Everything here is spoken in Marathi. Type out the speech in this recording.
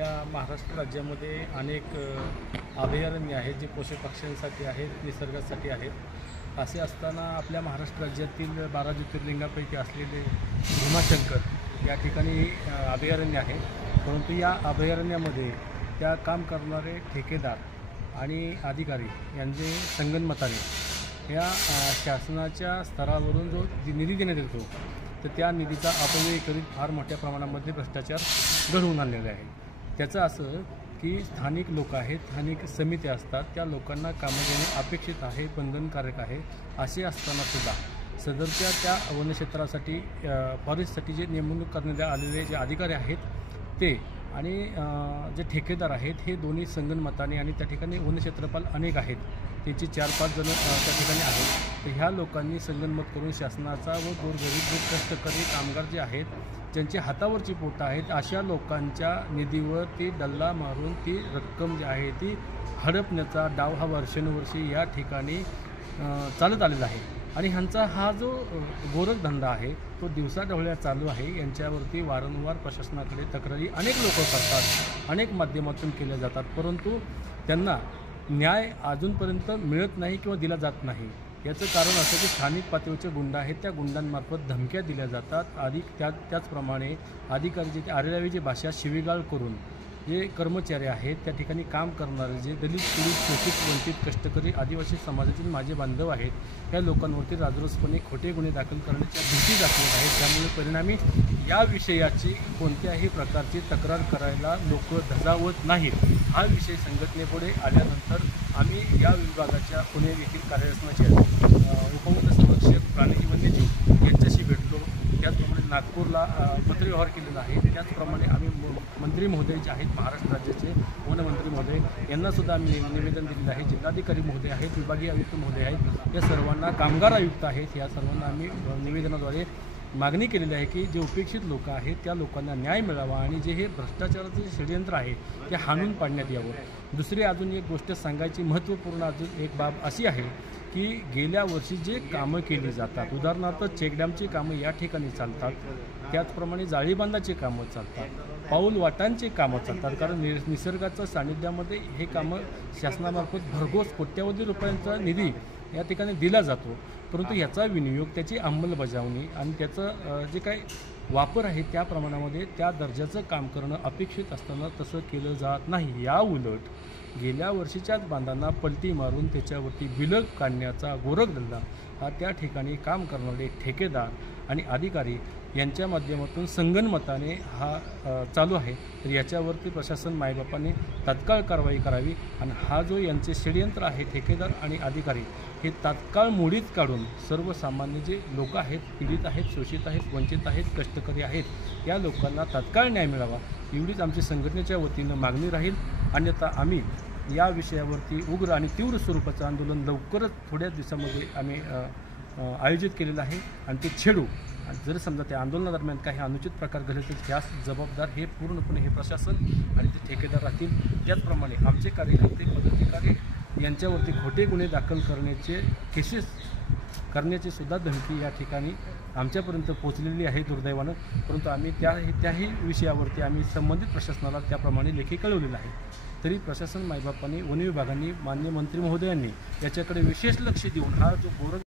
आपल्या महाराष्ट्र राज्यामध्ये अनेक अभयारण्य आहेत जे पशुपक्ष्यांसाठी आहेत, निसर्गासाठी आहेत। असे असताना आपल्या महाराष्ट्र राज्यातील 12 ज्योतिर्लिंगापैकी असलेले भीमाशंकर या ठिकाणी अभयारण्य आहे। परंतु या अभयारण्यामध्ये त्या काम करणारे ठेकेदार आणि अधिकारी यांचे संगनमताने या शासनाच्या स्तरावरून जो निधी देण्यात येतो तर त्या निधीचा अपव्यय करीत फार मोठ्या प्रमाणामध्ये भ्रष्टाचार घडवून आणलेला आहे। त्याचं असं की स्थानिक लोक आहेत, स्थानिक समित्या असतात, त्या लोकांना कामं देणे अपेक्षित आहे, बंधनकारक आहे। असे असताना सुद्धा सदरच्या त्या वनक्षेत्रासाठी फॉरेस्टसाठी जे नेमणूक करण्यात आलेले जे अधिकारी आहेत ते आणि जे ठेकेदार आहेत हे दोन्ही संगनमताने आणि त्या ठिकाणी वनक्षेत्रपाल अनेक आहेत, त्यांची 4-5 जण त्या ठिकाणी आहेत। तर ह्या लोकांनी संगनमत करून शासनाचा व गोरगरीब कष्टकरी कामगार जे आहेत ज्यांच्या हातावरची पोटं आहेत अशा लोकांच्या निधीवर ती डल्ला मारून ती रक्कम जी आहे ती हडपण्याचा डाव हा वर्षानुवर्षे या ठिकाणी चालत आलेला आहे। आणि ह्यांचा हा जो गोरखधंदा आहे तो दिवसाढवळ्या चालू आहे। यांच्यावरती वारंवार प्रशासनाकडे तक्रारी अनेक लोक करतात, अनेक माध्यमातून केल्या जातात, परंतु त्यांना न्याय अजूनपर्यंत मिळत नाही किंवा दिला जात नाही। याचं कारण असं की स्थानिक पातळीचे गुंड आहेत, त्या गुंडांमार्फत धमक्या दिल्या जातात। त्याचप्रमाणे अधिकारी जे आरेरावी जी भाषा शिवीगाळ करून जे कर्मचारी आहेत त्या ठिकाणी काम करणारे जे दलित, पीडित, शोषित, वंचित, कष्टकरी, आदिवासी समाजातील माझे बांधव आहेत त्या लोकांवरती राजरोसपणे खोटे गुन्हे दाखल करण्याच्या भीती दाखवत आहेत। त्यामुळे परिणामी या विषयाची कोणत्याही प्रकारची तक्रार करायला लोक धजावत नाहीत। हा विषय संघटनेपुढे आल्यानंतर आम्ही या विभागाच्या पुणे येथील कार्यरत्नाचे उपमुख्य संरक्षक प्राणी वन्यजीव यांच्याशी भेटलो। त्याचप्रमाणे नागपूरला पत्रव्यवहार केलेला आहे। त्याचप्रमाणे आम्ही मंत्री महोदय जे आहेत महाराष्ट्र राज्याचे वनमंत्री महोदय यांनासुद्धा आम्ही निवेदन दिलेलं आहे। जिल्हाधिकारी महोदय आहेत, विभागीय आयुक्त महोदय आहेत, या सर्वांना कामगार आयुक्त आहेत, या सर्वांना आम्ही निवेदनाद्वारे मागणी केलेली आहे की जे उपेक्षित लोक आहेत त्या लोकांना न्याय मिळावा आणि जे हे भ्रष्टाचाराचं जे षडयंत्र आहे ते हाणून पाडण्यात यावं। दुसरी अजून एक गोष्ट सांगायची महत्त्वपूर्ण अजून एक बाब अशी आहे की गेल्या वर्षी जे कामं केली जातात, उदाहरणार्थ चेकडॅमची कामं या ठिकाणी चालतात, त्याचप्रमाणे जाळीबांधाची कामं चालतात, पाऊल वाटांची कामं चालतात, कारण निसर्गाच्या सानिध्यामध्ये हे कामं शासनामार्फत भरघोस कोट्यवधी रुपयांचा निधी या ठिकाणी दिला जातो। परंतु याचा विनियोग, त्याची अंमलबजावणी आणि त्याचं जे काही वापर आहे त्या प्रमाणामध्ये त्या दर्जाचं काम करणं अपेक्षित असताना तसं केलं जात नाही। या उलट गेल्या वर्षीच्याच बांधांना पलटी मारून त्याच्यावरती बिलं काढण्याचा गोरखधंदा हा त्या ठिकाणी काम करणारे ठेकेदार आणि अधिकारी यांच्या माध्यमातून संगनमताने हा चालू आहे। तर याच्यावरती प्रशासन मायबापांनी तात्काळ कारवाई करावी आणि हा जो यांचे षडयंत्र आहे ठेकेदार आणि अधिकारी हे तात्काळ मोडीत काढून सर्वसामान्य जे लोक आहेत, पीडित आहेत, शोषित आहेत, वंचित आहेत, कष्टकरी आहेत या लोकांना तात्काळ न्याय मिळावा एवढीच आमची संघटनेच्या वतीनं मागणी राहील। अन्यथा आम्ही या विषयावरती उग्र आणि तीव्र स्वरूपाचं आंदोलन लवकरच थोड्याच दिवसामध्ये आम्ही आयोजित केलेलं आहे आणि ते छेडू। जर समजा त्या आंदोलनादरम्यान काही अनुचित प्रकार घडले तर त्यास जबाबदार हे पूर्णपणे हे प्रशासन आणि ते ठेकेदार राहतील। त्याचप्रमाणे आमचे कार्यकर्ते, पदाधिकारी यांच्यावरती खोटे गुन्हे दाखल करण्याचे केसेस करण्याची सुद्धा धमकी या ठिकाणी आमच्यापर्यंत पोहोचलेली आहे दुर्दैवानं। परंतु आम्ही त्याही विषयावरती आम्ही संबंधित प्रशासनाला त्याप्रमाणे लेखी कळवलेलं आहे। तरी प्रशासन, मायबापांनी, वन विभागांनी, मान्य मंत्री महोदयांनी याच्याकडे विशेष लक्ष देऊन हा जो गोरख